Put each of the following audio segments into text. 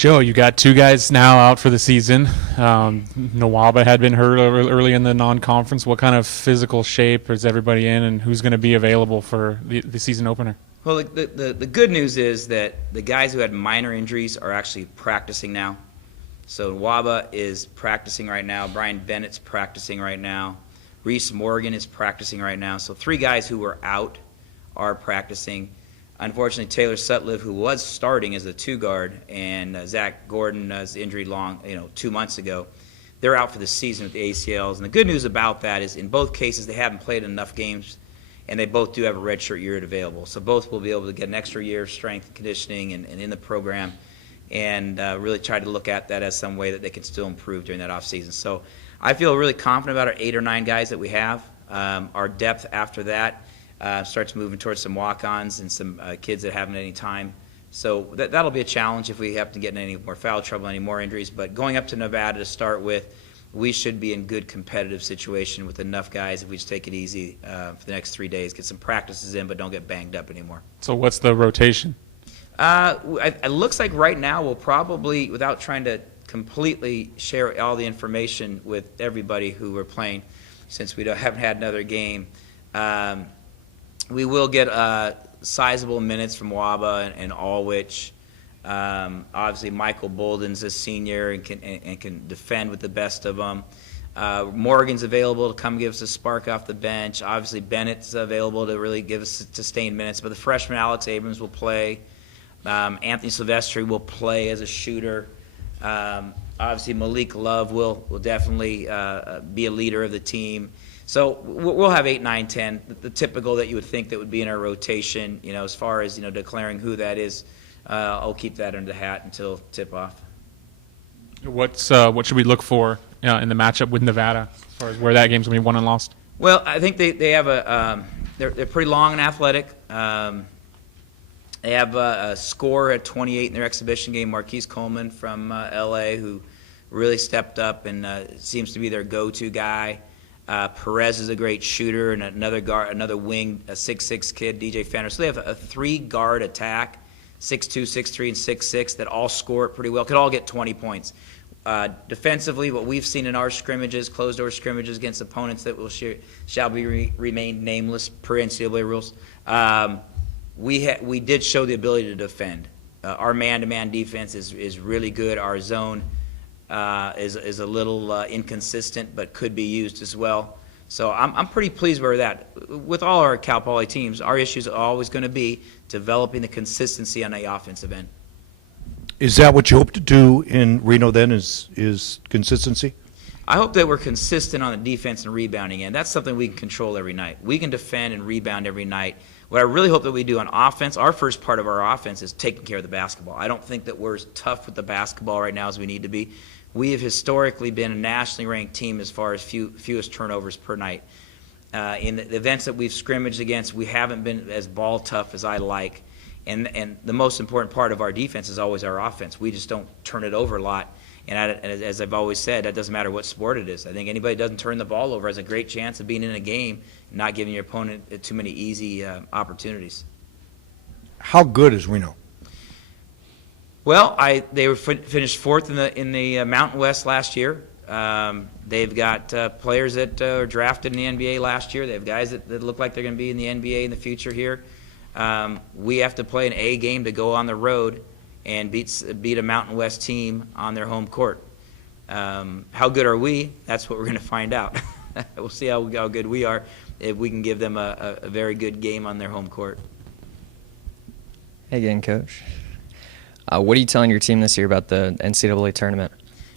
Joe, you got two guys now out for the season. Nawaba had been hurt early in the non-conference. What kind of physical shape is everybody in, and who's going to be available for the season opener? Well, the good news is that the guys who had minor injuries are actually practicing now. So Waba is practicing right now. Brian Bennett's practicing right now. Reese Morgan is practicing right now. So three guys who were out are practicing. Unfortunately, Taylor Sutliff, who was starting as a two-guard, and Zach Gordon was injured 2 months ago, they're out for the season with the ACLs. And the good news about that is in both cases they haven't played enough games, and they both do have a redshirt year available. So both will be able to get an extra year of strength and conditioning and in the program, and really try to look at that as some way that they can still improve during that offseason. So I feel really confident about our 8 or 9 guys that we have. Our depth after that starts moving towards some walk-ons and some kids that haven't any time. So that'll be a challenge if we happen to get in any more foul trouble, any more injuries. But going up to Nevada to start with, we should be in good competitive situation with enough guys if we just take it easy for the next 3 days, get some practices in, but don't get banged up anymore. So what's the rotation? It looks like right now we'll probably, without trying to completely share all the information with everybody who we're playing, since we haven't had another game, we will get sizable minutes from Waba and Allwich. Obviously, Michael Bolden's a senior and can defend with the best of them. Morgan's available to come give us a spark off the bench. Obviously, Bennett's available to really give us sustained minutes. But the freshman Alex Abrams will play. Anthony Silvestri will play as a shooter. Obviously, Malik Love will definitely be a leader of the team. So we'll have 8, 9, 10, the typical that you would think that would be in our rotation. As far as declaring who that is, I'll keep that under the hat until tip-off. What should we look for in the matchup with Nevada, as far as where that game's going to be won and lost? Well, I think they have they're pretty long and athletic. They have a scorer at 28 in their exhibition game, Marquise Coleman from L.A., who really stepped up and seems to be their go-to guy. Perez is a great shooter, and another wing, a 6'6" kid, DJ Fenner. So they have a 3-guard attack, 6'2", 6'3", and 6'6", that all score it pretty well. Could all get 20 points. Defensively, what we've seen in our scrimmages, closed-door scrimmages against opponents that shall be remain nameless per NCAA rules, we did show the ability to defend. Our man-to-man defense is really good. Our zone is a little inconsistent, but could be used as well. So I'm pretty pleased with that. With all our Cal Poly teams, our issue is always going to be developing the consistency on the offensive end. Is that what you hope to do in Reno then, is consistency? I hope that we're consistent on the defense and rebounding end. That's something we can control every night. We can defend and rebound every night. What I really hope that we do on offense, our first part of our offense is taking care of the basketball. I don't think that we're as tough with the basketball right now as we need to be. We have historically been a nationally ranked team as far as fewest turnovers per night. In the events that we've scrimmaged against, we haven't been as ball tough as I like. And the most important part of our defense is always our offense. We just don't turn it over a lot. And as I've always said, that doesn't matter what sport it is. I think anybody that doesn't turn the ball over has a great chance of being in a game and not giving your opponent too many easy opportunities. How good is Reno? Well, they were finished fourth in the Mountain West last year. They've got players that are drafted in the NBA last year. They have guys that look like they're going to be in the NBA in the future here. We have to play an A game to go on the road and beat a Mountain West team on their home court. How good are we? That's what we're going to find out. We'll see how good we are if we can give them a very good game on their home court. Hey again, Coach. What are you telling your team this year about the NCAA tournament?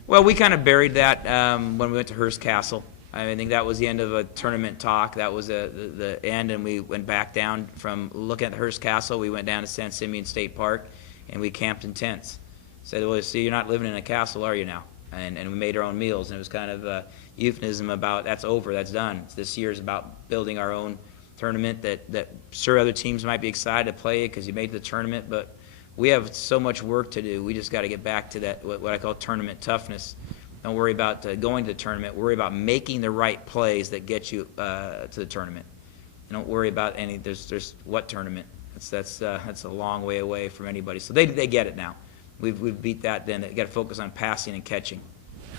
Well, we kind of buried that when we went to Hearst Castle. I think that was the end of a tournament talk. That was the end, and we went back down from looking at the Hearst Castle. We went down to San Simeon State Park, and we camped in tents. Said, well, see, you're not living in a castle, are you now? And we made our own meals, and it was kind of a euphemism about that's over, that's done. This year is about building our own tournament that sure other teams might be excited to play it because you made the tournament, but we have so much work to do. We just got to get back to that, what I call tournament toughness. Don't worry about going to the tournament. Worry about making the right plays that get you to the tournament. And don't worry about there's what tournament. That's a long way away from anybody. So they get it now. we've beat that. Then you got to focus on passing and catching.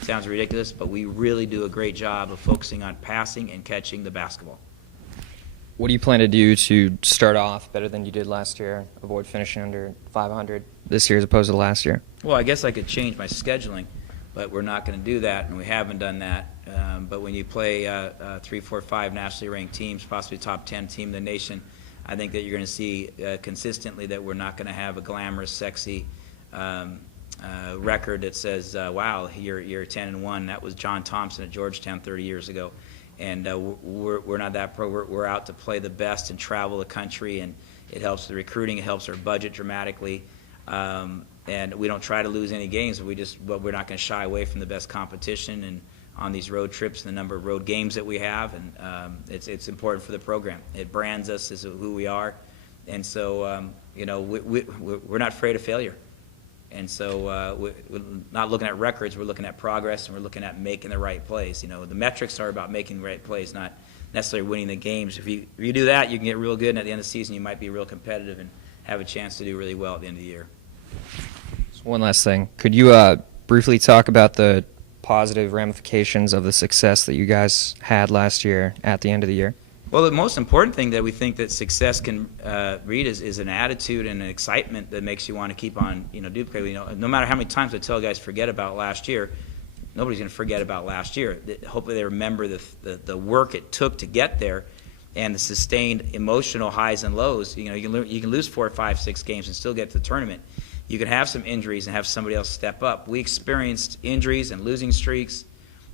Sounds ridiculous, but we really do a great job of focusing on passing and catching the basketball. What do you plan to do to start off better than you did last year, avoid finishing under 500 this year as opposed to last year? Well, I guess I could change my scheduling, but we're not going to do that, and we haven't done that. But when you play 3, 4, 5 nationally ranked teams, possibly top 10 team in the nation, I think that you're going to see consistently that we're not going to have a glamorous, sexy record that says, "Wow, you're 10-1." That was John Thompson at Georgetown 30 years ago. And we're not that pro. We're out to play the best and travel the country, and it helps the recruiting. It helps our budget dramatically, and we don't try to lose any games. But we're not going to shy away from the best competition and on these road trips and the number of road games that we have, and it's important for the program. It brands us as who we are, and so we're not afraid of failure. And so we're not looking at records, we're looking at progress, and we're looking at making the right plays. The metrics are about making the right plays, not necessarily winning the games. If you do that, you can get real good, and at the end of the season, you might be real competitive and have a chance to do really well at the end of the year. So one last thing. Could you briefly talk about the positive ramifications of the success that you guys had last year at the end of the year? Well, the most important thing that we think that success can breed is an attitude and an excitement that makes you want to keep on, duplicating. No matter how many times I tell guys forget about last year, nobody's going to forget about last year. Hopefully, they remember the work it took to get there, and the sustained emotional highs and lows. You can lose 4, 5, 6 games and still get to the tournament. You can have some injuries and have somebody else step up. We experienced injuries and losing streaks,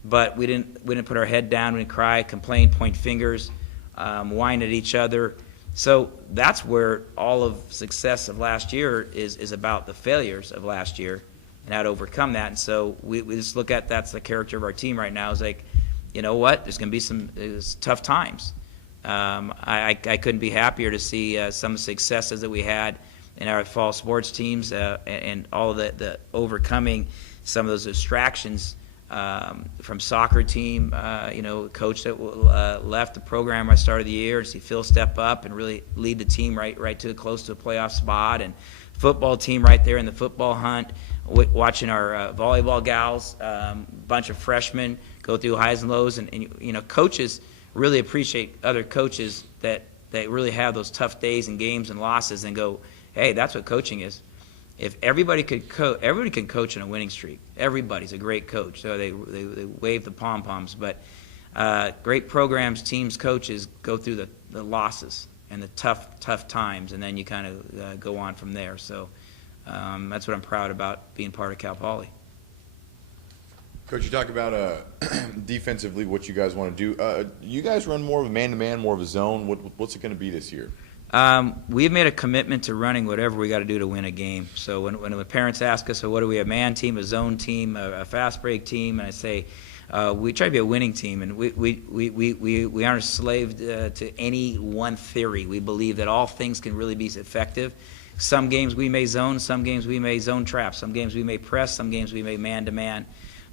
but we didn't put our head down. We didn't cry, complain, point fingers. Whine at each other. So that's where all of success of last year is about the failures of last year and how to overcome that. And so we just look at that's the character of our team right now. Is like, you know what? There's going to be some tough times. I couldn't be happier to see some successes that we had in our fall sports teams and all of the overcoming some of those distractions. From soccer team, coach that left the program right start of the year, to see Phil step up and really lead the team right to close to a playoff spot, and football team right there in the football hunt, watching our volleyball gals, bunch of freshmen go through highs and lows, and coaches really appreciate other coaches that really have those tough days and games and losses and go, hey, that's what coaching is. If everybody everybody can coach in a winning streak. Everybody's a great coach. So they wave the pom-poms. But great programs, teams, coaches go through the losses and the tough times, and then you kind of go on from there. So that's what I'm proud about being part of Cal Poly. Coach, you talk about defensively what you guys want to do. You guys run more of a man-to-man, more of a zone. What's it going to be this year? We've made a commitment to running whatever we got to do to win a game. So when the parents ask us, so what are we, a man team, a zone team, a fast break team, and I say we try to be a winning team, and we aren't a slave to any one theory. We believe that all things can really be effective. Some games we may zone, some games we may zone trap, some games we may press, some games we may man-to-man.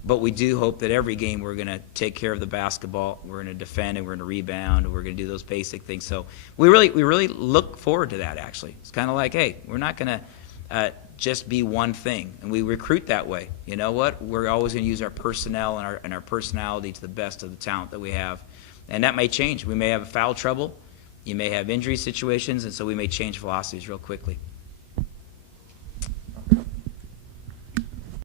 But we do hope that every game we're going to take care of the basketball, we're going to defend, and we're going to rebound, and we're going to do those basic things. So we really look forward to that, actually. It's kind of like, hey, we're not going to just be one thing, and we recruit that way. You know what? We're always going to use our personnel and our personality to the best of the talent that we have. And that may change. We may have foul trouble. You may have injury situations, and so we may change philosophies real quickly.